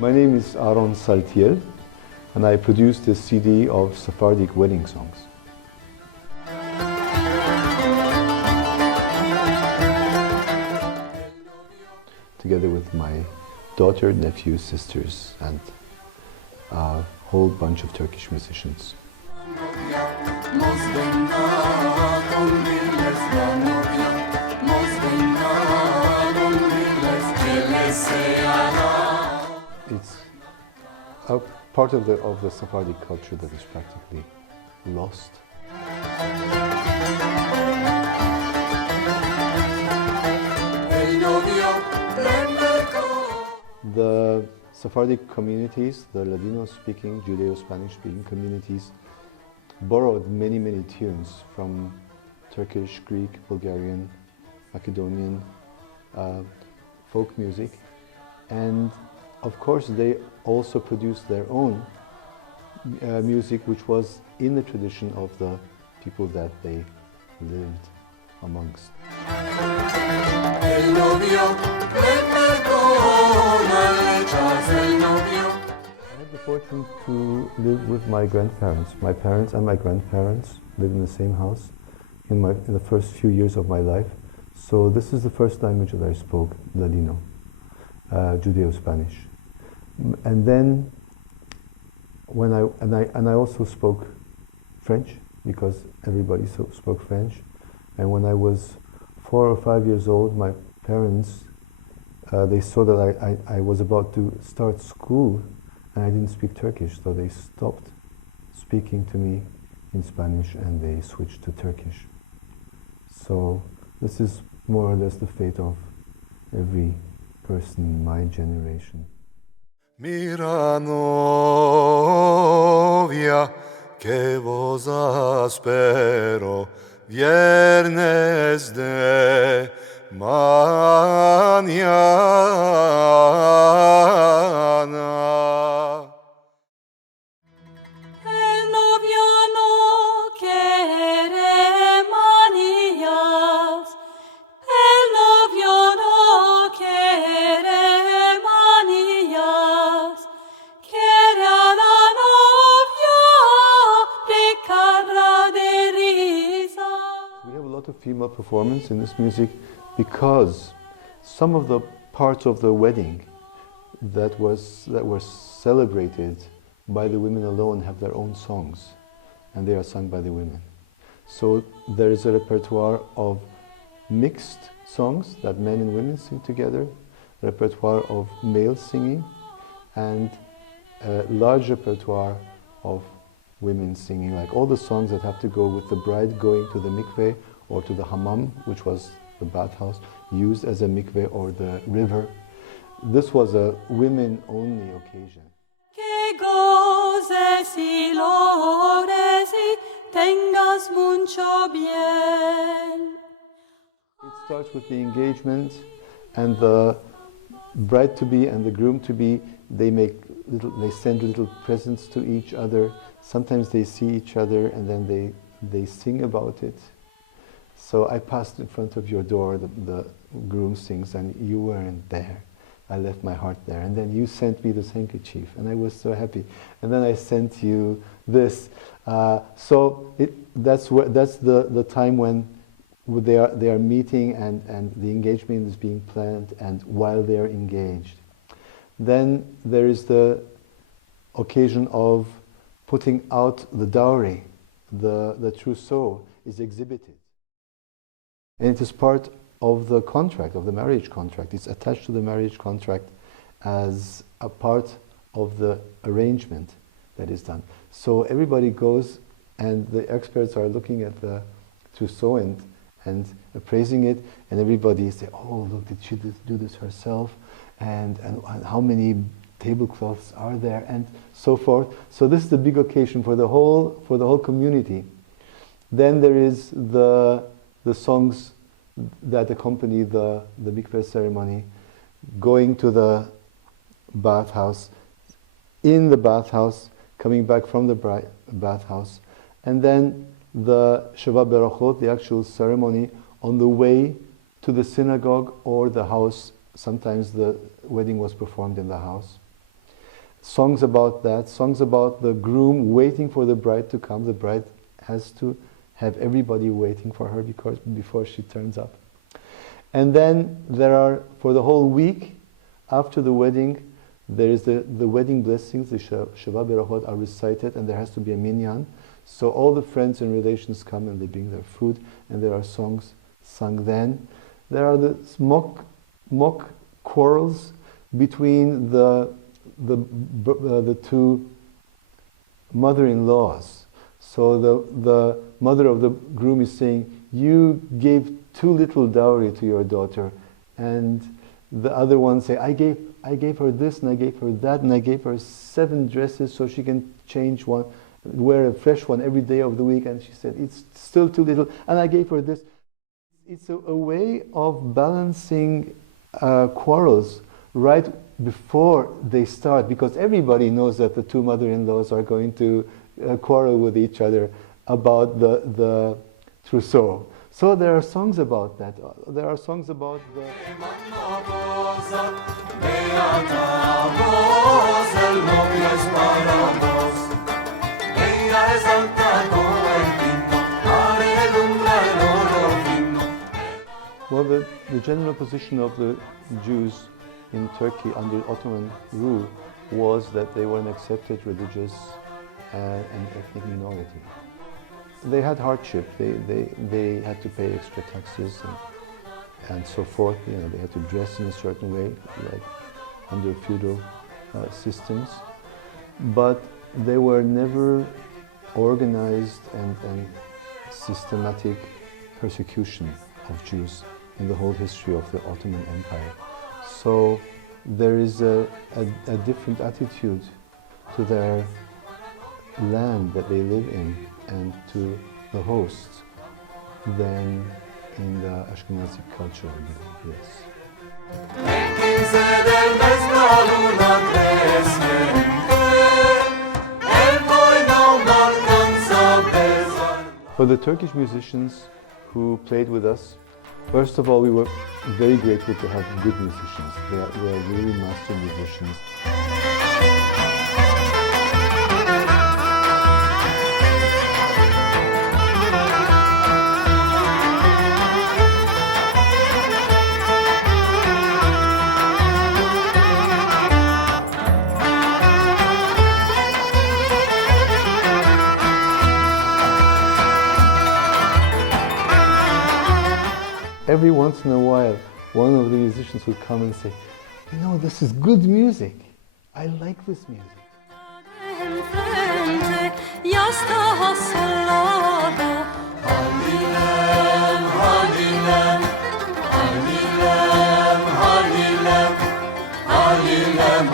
My name is Aron Saltiel, and I produced a CD of Sephardic Wedding Songs. Together with my daughter, nephews, sisters, and a whole bunch of Turkish musicians. It's a part of the Sephardic culture that is practically lost. The Sephardic communities, the Ladino-speaking, Judeo-Spanish speaking communities, borrowed many tunes from Turkish, Greek, Bulgarian, Macedonian folk music, and of course they also produced their own music, which was in the tradition of the people that they lived amongst. I had the fortune to live with my grandparents. My parents and my grandparents lived in the same house in the first few years of my life. So this is the first language that I spoke, Ladino, Judeo-Spanish. And then when I also spoke French, because everybody spoke French. And when I was 4 or 5 years old, my parents, they saw that I was about to start school and I didn't speak Turkish, so they stopped speaking to me in Spanish and they switched to Turkish. So this is more or less the fate of every person in my generation. Mira novia que vos aspero viernes de mañana. El novio no quiere manillas. El novio no quiere manillas. Quiere a la novia picarla de risa. We have a lot of female performance in this music because some of the parts of the wedding that were celebrated by the women alone have their own songs, and they are sung by the women. So there is a repertoire of mixed songs that men and women sing together, a repertoire of male singing, and a large repertoire of women singing, like all the songs that have to go with the bride going to the mikveh or to the hammam, which was the bathhouse, used as a mikveh, or the river. This was a women-only occasion. Que goces y logres y tengas mucho bien. It starts with the engagement, and the bride-to-be and the groom-to-be, they send little presents to each other. Sometimes they see each other and then they sing about it. So I passed in front of your door, the groom sings, and you weren't there. I left my heart there, and then you sent me this handkerchief, and I was so happy. And then I sent you this. So that's the time when they are meeting, and the engagement is being planned, and while they are engaged. Then there is the occasion of putting out the dowry. The trousseau is exhibited. And it is part of the contract, of the marriage contract. It's attached to the marriage contract as a part of the arrangement that is done. So everybody goes, and the experts are looking at the trousseau and appraising it, and everybody say, oh, look, did she do this herself? And how many tablecloths are there, and so forth. So this is the big occasion for the whole community. Then there is the songs that accompany the mikveh ceremony, going to the bathhouse, in the bathhouse, coming back from the bathhouse, and then the Sheva Berachot, the actual ceremony, on the way to the synagogue or the house. Sometimes the wedding was performed in the house. songs about that, songs about the groom waiting for the bride to come. The bride has to have everybody waiting for her before she turns up. And then there are, for the whole week after the wedding, there is the wedding blessings, the Sheva Berachot are recited, and there has to be a minyan. So all the friends and relations come and they bring their food, and there are songs sung then. There are the mock quarrels between the two mother-in-laws. So the mother of the groom is saying, you gave too little dowry to your daughter, and the other one say, I gave her this, and I gave her that, and I gave her 7 dresses so she can change one, wear a fresh one every day of the week, and she said, it's still too little, and I gave her this. It's a way of balancing quarrels right before they start, because everybody knows that the two mother-in-laws are going to quarrel with each other about the trousseau. So there are songs about that. There are songs about the... Well, the general position of the Jews in Turkey under Ottoman rule was that they were an accepted religious and ethnic minority. They had hardship. They had to pay extra taxes and so forth. You know, they had to dress in a certain way, like under feudal systems. But they were never organized and systematic persecution of Jews in the whole history of the Ottoman Empire. So there is a different attitude to their land that they live in and to the hosts than in the Ashkenazi culture, I believe, yes. For the Turkish musicians who played with us, first of all, we were very grateful to have good musicians. They are really master musicians. Every once in a while, one of the musicians would come and say, you know, this is good music. I like this music. Halilem, halilem, halilem,